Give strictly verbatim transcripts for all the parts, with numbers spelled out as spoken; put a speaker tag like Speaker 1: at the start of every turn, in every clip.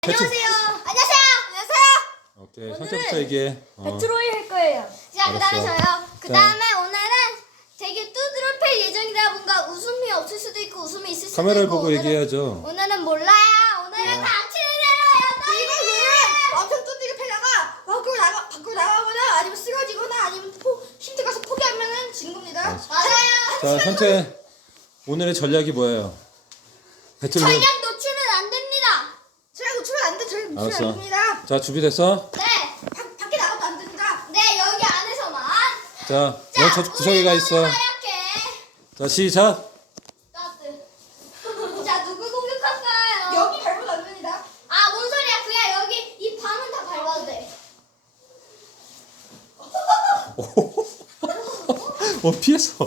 Speaker 1: 안녕하세요. 안녕하세요. 안녕하세요.
Speaker 2: 오케이, 선택부터 얘기해. 어.
Speaker 1: 배트로이 할 거예요. 자, 그 다음에
Speaker 2: 알았어.
Speaker 1: 저요. 그 다음에 오늘은 되게 두드러 팰 예정이라 뭔가 웃음이 없을 수도 있고 웃음이 있을 수도
Speaker 2: 카메라를
Speaker 1: 있고
Speaker 2: 보고
Speaker 1: 오늘은-
Speaker 2: 얘기해야죠.
Speaker 1: 오늘은 몰라요. 오늘은
Speaker 2: 어.
Speaker 1: 같이 내려요.
Speaker 3: 이거 그러면 엄청 두들겨 패다가 밖으로 나가 밖으로 나가거나 아니면 쓰러지거나 아니면 포, 힘들 가서 포기하면은 지는 겁니다.
Speaker 1: 맞아요.
Speaker 2: 자, 현재 오늘의 전략이 뭐예요? 배틀로.
Speaker 1: 전략 노출은 안 됩니다.
Speaker 3: 제가 노출은 안 돼. 저희 노출
Speaker 2: 알았어.
Speaker 3: 안 됩니다.
Speaker 2: 자, 준비됐어?
Speaker 1: 네.
Speaker 3: 밖 밖에 나가도 안 됩니다.
Speaker 1: 네, 여기 안에서만.
Speaker 2: 자,
Speaker 1: 자,
Speaker 2: 넌 저 구석에 가 있어.
Speaker 1: 하얗게.
Speaker 2: 자, 시작.
Speaker 1: 따뜻. 자, 누구 공격할까요?
Speaker 3: 여기 밟으면 안 됩니다.
Speaker 1: 아, 뭔 소리야? 그냥 여기 이 방은 다 밟아도 돼.
Speaker 2: 어, 피했어.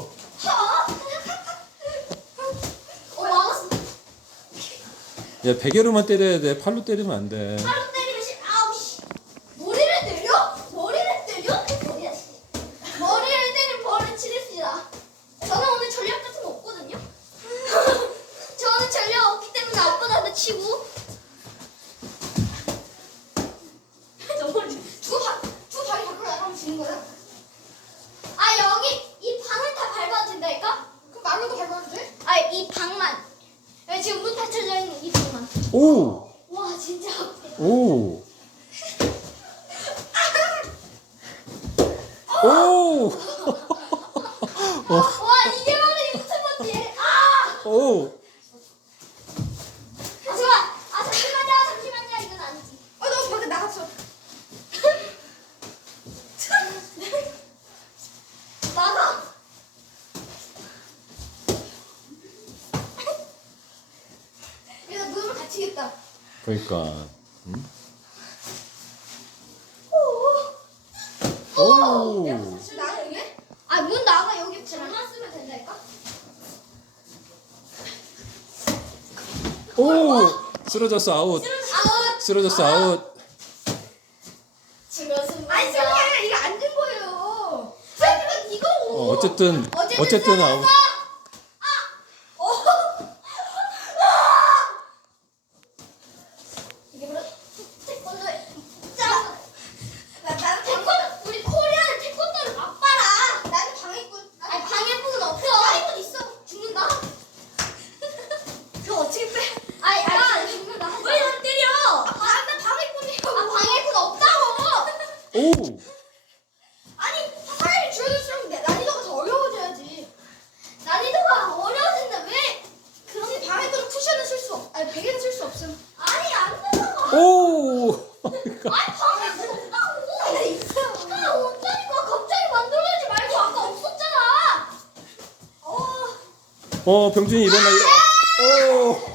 Speaker 1: 어, 막았어.
Speaker 2: 야, 베개로만 때려야 돼. 팔로 때리면 안 돼.
Speaker 1: 바로 때리면 씨, 아우 씨. 머리를 때려? 머리를 때려? 머리야 씨. 머리를 때리면 벌을 치릅시다. 저는 오늘 전략 같은 거 없거든요. 저는 전략 없기 때문에 아빠한테 치고.
Speaker 3: 정말 두 발, 두 발이 밖으로 나가면 지는 거야.
Speaker 1: 아 여기 이 방을 다 밟아도 된다니까?
Speaker 3: 그럼 말로도 밟아도 돼?
Speaker 1: 아 이 방만. 여기 지금 문 닫혀져 있는 이 방만.
Speaker 2: 오!
Speaker 1: 와 진짜 아프다.
Speaker 2: 오! 오!
Speaker 1: 와 이게 바로 유튜버지. 아!
Speaker 2: 오!
Speaker 1: 아 좋아. 아 잠시만요. 잠시만요. 이건 아니지.
Speaker 3: 어, 너 밖에 나갔어.
Speaker 1: 나가.
Speaker 3: 얘가 무릎을 다치겠다.
Speaker 2: 그러니까. 응?
Speaker 1: 오.
Speaker 2: 오!
Speaker 3: 나가 여기?
Speaker 1: 아 문 나가 여기 잘만 쓰면 된다니까?
Speaker 2: 오! 쓰러졌어, 아웃.
Speaker 1: 아웃.
Speaker 2: 쓰러졌어, 아웃.
Speaker 1: 죽었습니다.
Speaker 3: 아니 저게 이거 안 된 거예요. 하지만 이거
Speaker 2: 어, 어쨌든,
Speaker 1: 어쨌든
Speaker 2: 어쨌든 아웃.
Speaker 1: 쓰러졌어. 이게 바로 태권도의 자.
Speaker 3: 나 나는 방,
Speaker 1: 태권도 우리 코리아는 태권도를 맛봐라.
Speaker 3: 나는 방해꾼.
Speaker 1: 아니 방해꾼은 없어.
Speaker 3: 방해꾼 있어.
Speaker 1: 죽는다.
Speaker 3: 그거 어떻게 빼?
Speaker 1: 아니 아니 죽는다.
Speaker 3: 왜 안 때려? 아, 방- 나 방해꾼이야.
Speaker 1: 아 방해꾼 없다고.
Speaker 2: 오!
Speaker 3: 아니 사람이 줄어들수록 내- 난이도가 더 어려워져야지.
Speaker 1: 난이도가 어려워진다. 왜?
Speaker 3: 그럼 방해꾼은 쿠션을 쓸 수 없. 아니 베개는 쓸 수 없음.
Speaker 1: 아니 안 되잖아.
Speaker 2: 오!
Speaker 1: 아니 방해꾼 없다고.
Speaker 3: 아 있어.
Speaker 1: 아 없다니까. 갑자기 만들어내지 말고 아까 없었잖아.
Speaker 3: 어.
Speaker 2: 어, 병준이 일어나, 일어나. 오!